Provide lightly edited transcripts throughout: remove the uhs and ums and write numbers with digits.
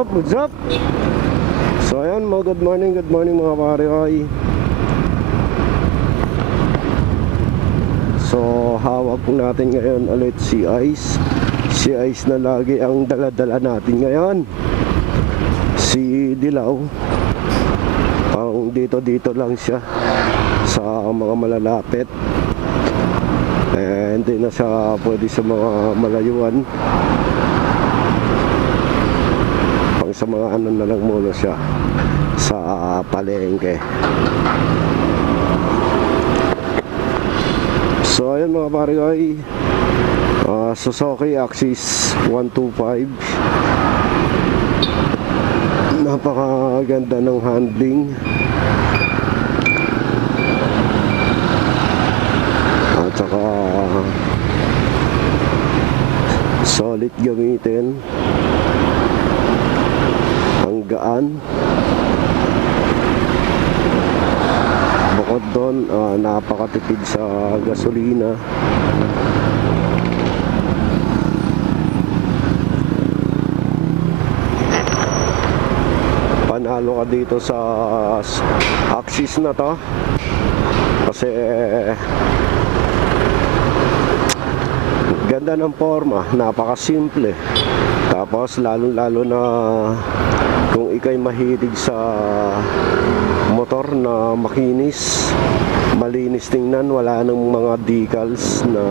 What's up? So ayan, good morning mga pare. So hawak po natin ngayon ulit si Ice. Si Ice na lagi ang dala-dala natin ngayon. Si Dilaw, ang dito lang siya sa mga malalapit. Hindi na siya pwede sa mga malayuan. Sa mga ano na lang muna siya sa palengke. So ayun mga pare, Suzuki Axis 125. Napakaganda ng handling at saka solid gamitin, gaan. Bukod doon, napakatipid sa gasolina. Panalo ka dito sa Axis na to kasi ganda ng forma, napakasimple. Tapos lalo na kung ikay mahilig sa motor na makinis, malinis tingnan, wala nang mga decals na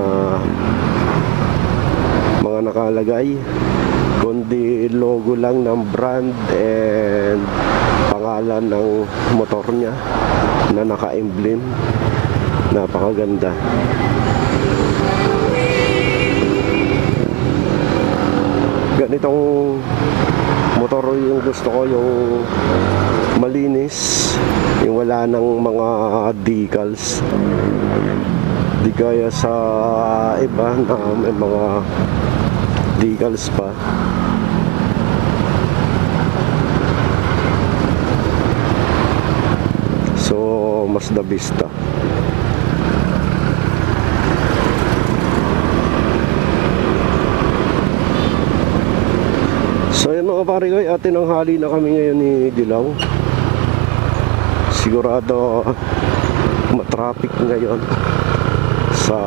mga nakalagay, kundi logo lang ng brand and pangalan ng motor niya na naka-emblem. Napakaganda. Ganitong motor yung gusto ko, yung malinis, yung wala nang mga decals, di kaya sa iba na may mga decals pa. So mas the Vista. So yan mga pare, tinanghali na kami ngayon ni Dilaw. Sigurado matraffic ngayon sa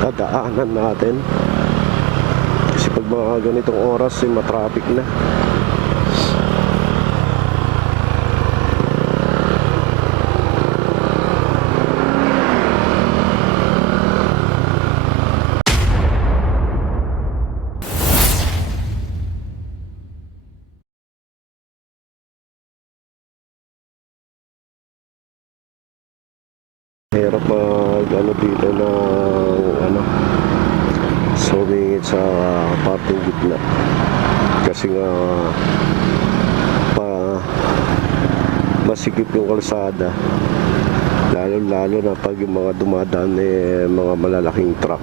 dadaanan natin, kasi pag mga ganitong oras matraffic na. Hirap mag dito ng sumingit sa parting gitna kasi nga masikip yung kalsada, lalo na pag yung mga dumadaan mga malalaking truck.